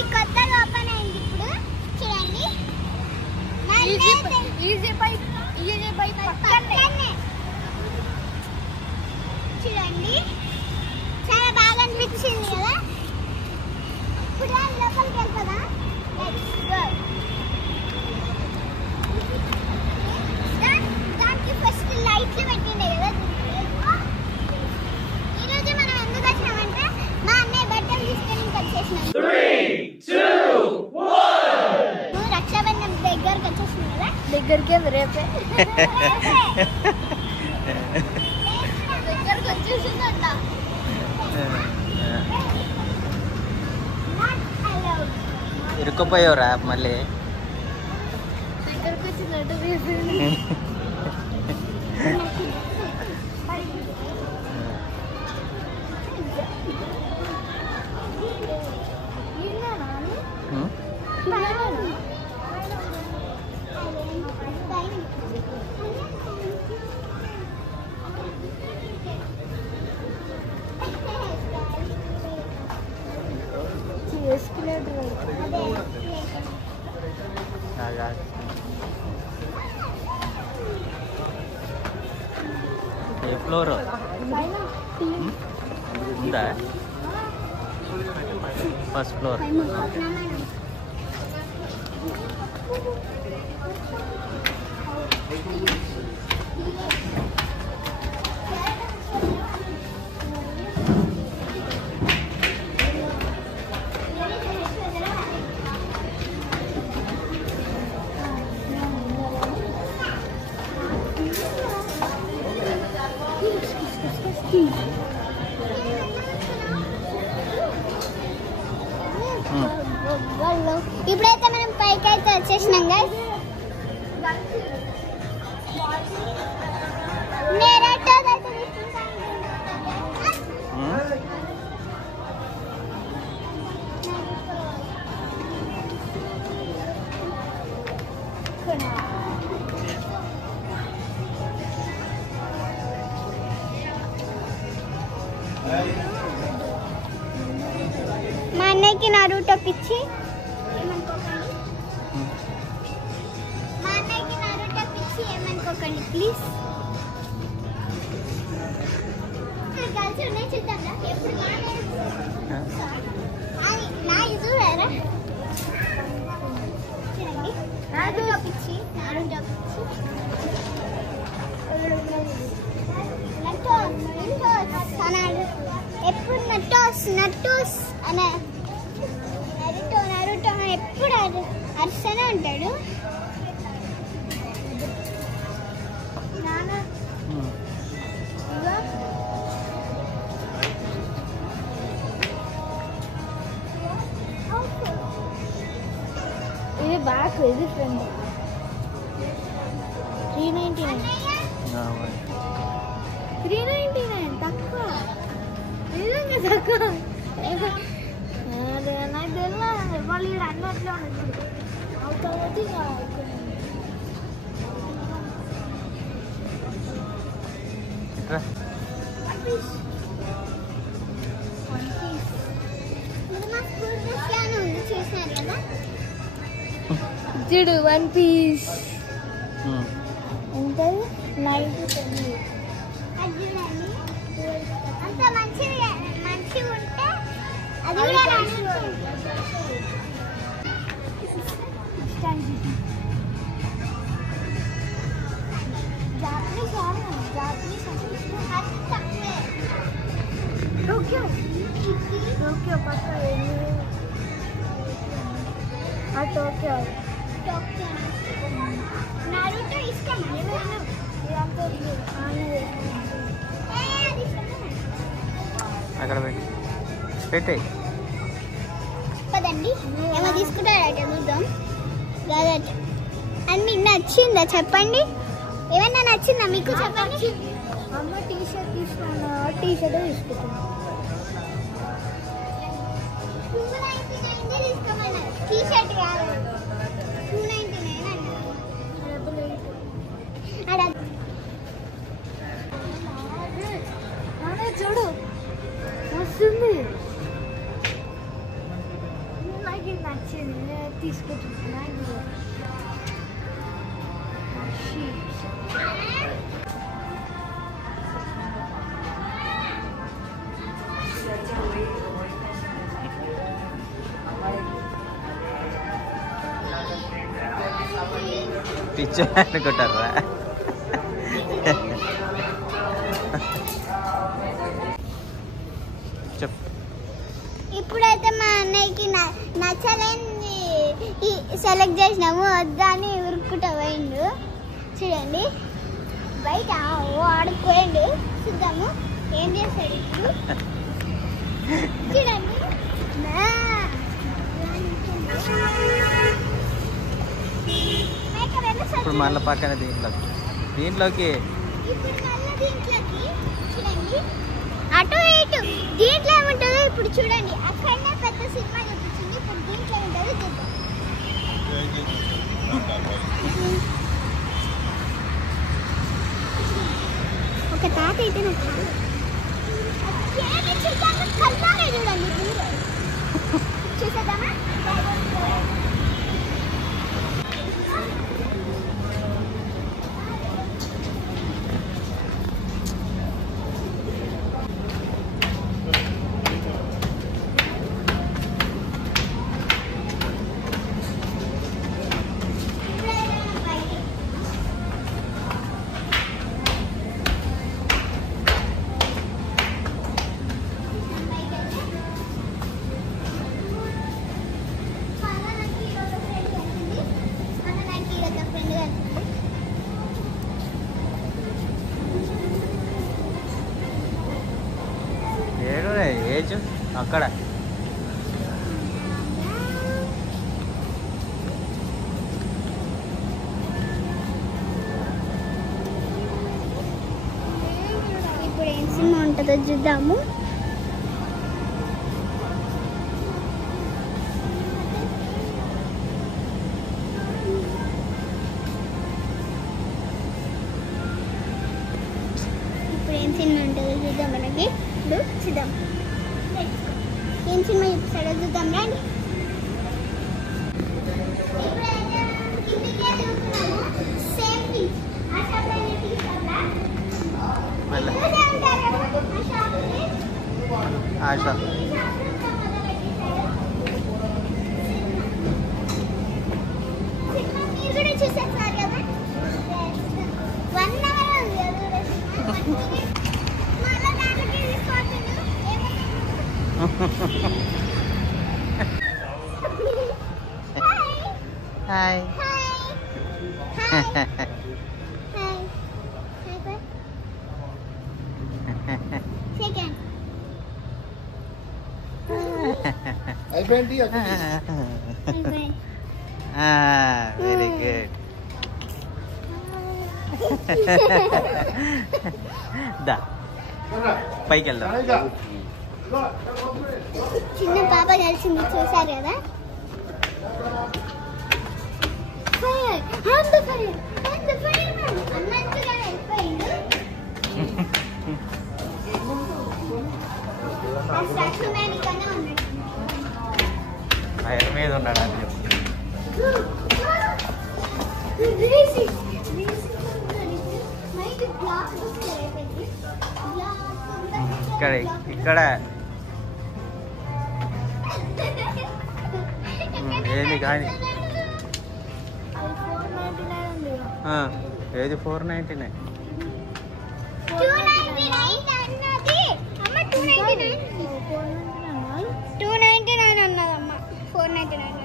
ఇది కొత్తగా ఓపెన్ అయింది ఇప్పుడు చూడండి. ఈజీ బై పక్కనే చూడండి. చాలా బాగా అనిపించింది కదా. ఇప్పుడు లోపలికి వెళ్తుందా? దానికి ఫస్ట్ లైట్లు పెట్టిండే కదా. ఈరోజు మనం ఎందుకు వచ్చినామంటే మా అన్నయ్య బట్టలు తీసుకొని వచ్చేసినాం. రక్షాబంధన్ దగ్గరకు వచ్చేసినాం కదా. దగ్గరికి రేపే దగ్గరకు వచ్చేసిందంట. ఇరుక్కుపోయావురా మళ్ళీ. దగ్గరకు వచ్చిందంట రేపు. ఏ ఫ్లోర్ ఉందా? First floor. ఇప్పుడైతే మనం పైకి అయితే వచ్చేసినాం గైస్. మా అన్నయ్యకి నరుటో పిచ్చి. మా అన్నయ్యకి నరుటో పిచ్చి ఏమనుకోకండి ప్లీజ్. కలిసి ఉన్నాయి చూద్దాం. ఎప్పుడు నా ఇది చూడారా చూడండి. నరుటో పిచ్చి ఎప్పుడు నట్టోస్ అనే నరుటో ఎప్పుడు అరుస్తూనే ఉంటాడు. ఇది బ్యాక్, ఇది ఫ్రంట్. 399 తక్కువ, నిజంగా తక్కువ. నాకు తెలియదు వాళ్ళు ఇక్కడ అన్నట్లో ఉన్నది. అవుతుంది చూసినారు కదా. చూడు 1 పీస్ ఎంత 9-10. అంత మంచిగా ఉంటే అది కూడా టోక్యో పక్క టోక్యో నారుతో ఇష్టం. అక్కడ పెట్టే పదండి. ఏమో తీసుకుంటారట చూద్దాం. అది మీకు నచ్చిందా చెప్పండి. ఏమన్నా నచ్చిందా మీకు చెప్పండి. అమ్మ టీ షర్ట్ తీసుకున్నా, టీ షర్ట్ తీసుకుంటున్నా. టీ షర్ట్ కాదు 299 అన్న. చూడు వస్తుంది. నాకు తీసుకొచ్చుకున్నాను. పిచ్చో అనుకుంటారా? చెప్పు. ఇప్పుడైతే మా అన్నయ్యకి నచ్చలేని సెలెక్ట్ చేసినాము, వద్దా అని ఉరుక్కుంటా పోయిండు. చూడండి బయట ఆడుకోండి, చూద్దాము ఏం చేస్తాడు ఇప్పుడు. చూడండి ఇప్పుడు మళ్ళీ పక్కన దీంట్లోకి ఇప్పుడు మళ్ళీ దీంట్లోకి చూడండి, అటు ఇటు దీంట్లో ఏముంటుందో ఇప్పుడు చూడండి. అక్కడనే పెద్ద సినిమా చూపించింది, ఇప్పుడు దీంట్లో ఉంటుందో చూద్దాం. ఒక తాత అయితే నాకు కల్లానే చూడండి, చూసేద్దామా? ఏజ్ అక్కడ ఇప్పుడు ఏం సినిమా ఉంటుందో చూద్దాము. ఇప్పుడు ఏం సినిమా ఉంటుందో చూద్దాం. మనకి ఇప్పుడు చూద్దాం ఏం సినిమా చూపిస్తాడో చూద్దాం రండి. ఆశ మీరు కూడా చూసేస్తారు కదా, 1 hour ఉంది. మళ్ళీ దాంట్లోకి వెళ్ళిపోతుంది. హాయ్ సెకండ్ అయిపోయింది. Very good. దా పైకి వెళ్దాం. చిన్న పాప కలిసింది, చూసారు కదా. అన్నట్టుగా వెళ్ళిపోయిండు. ఫైర్ మీద ఉన్నాడు అని చెప్పు. ఇక్కడ ఇక్కడ ఏది కానీ ఏది 499. 299 అన్నదమ్మ, 499.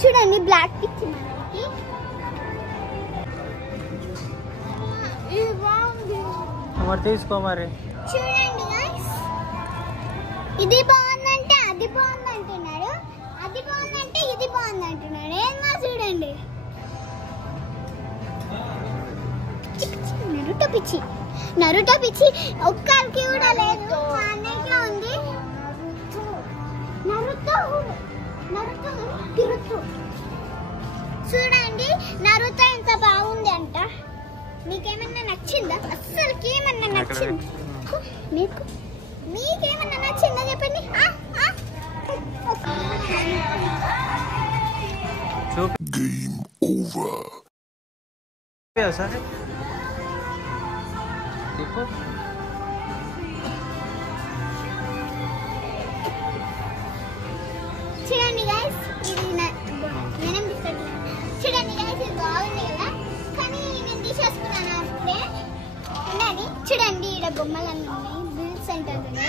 చూడండి బ్లాక్ పిచ్చి మనకి. ఇది బాగుంది, మరి తీసుకో మరి. చూడండి గైస్, ఇది బాగుందంటే అది బాగుంది అంటున్నాడు, అది బాగుందంటే ఇది బాగుంది అంటున్నాడు. ఏమో చూడండి, నరుటో పిచ్చి ఒక్కరికి కూడా లేదు, మా అన్నయ్యకే ఉంది. చూడండి నరుటో ఎంత బాగుంది అంట. మీకేమన్నా నచ్చిందా? అస్సలకి ఏమన్నా నచ్చింది? మీకేమన్నా నచ్చిందా చెప్పండి. సరే చెప్పు. చూడండి గైస్, ఇది నేనేం తీసుకోవట్లేదు. చూడండి గైస్, ఇది బాగుంది కదా, కానీ నేను తీసేసుకున్నాను అప్పుడే ఉన్నది. చూడండి ఇక్కడ బొమ్మలన్నీ ఉన్నాయి, బిల్ సెంటర్ కదా.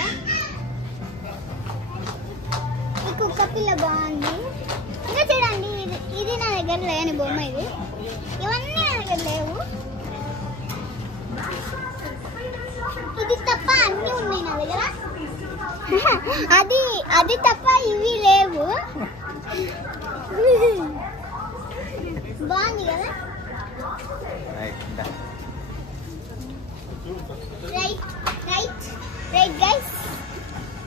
ఈ కుక్క పిల్ల బాగుంది. ఇంకా చూడండి, ఇది నా దగ్గర లేని బొమ్మ. ఇవన్నీ నా దగ్గర లేవు. ఇది తప్ప అన్నీ ఉన్నాయి నా దగ్గర. అది తప్ప ఇవి లేవు. బాగుంది కదా. రైట్ రైట్ రైట్ గైస్,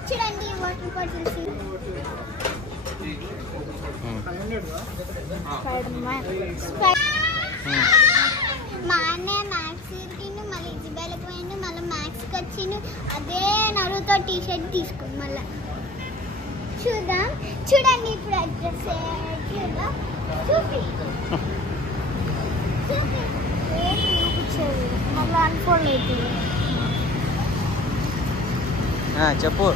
చూడండి వాటర్ బాటిల్స్. మా అన్నయ్య మ్యాక్స్ తిండు, మళ్ళీ ఇజిబెల్కి పోయిండు, మళ్ళీ మ్యాక్స్కి వచ్చిండు. అదే నరుతో టీ షర్ట్ తీసుకుంది. మళ్ళీ చూద్దాం. చూడండి ఇప్పుడు అడ్రస్ చూద్దాం. చూపి మళ్ళీ అన్ఫోల్డ్ అవుతుంది. చెప్పు.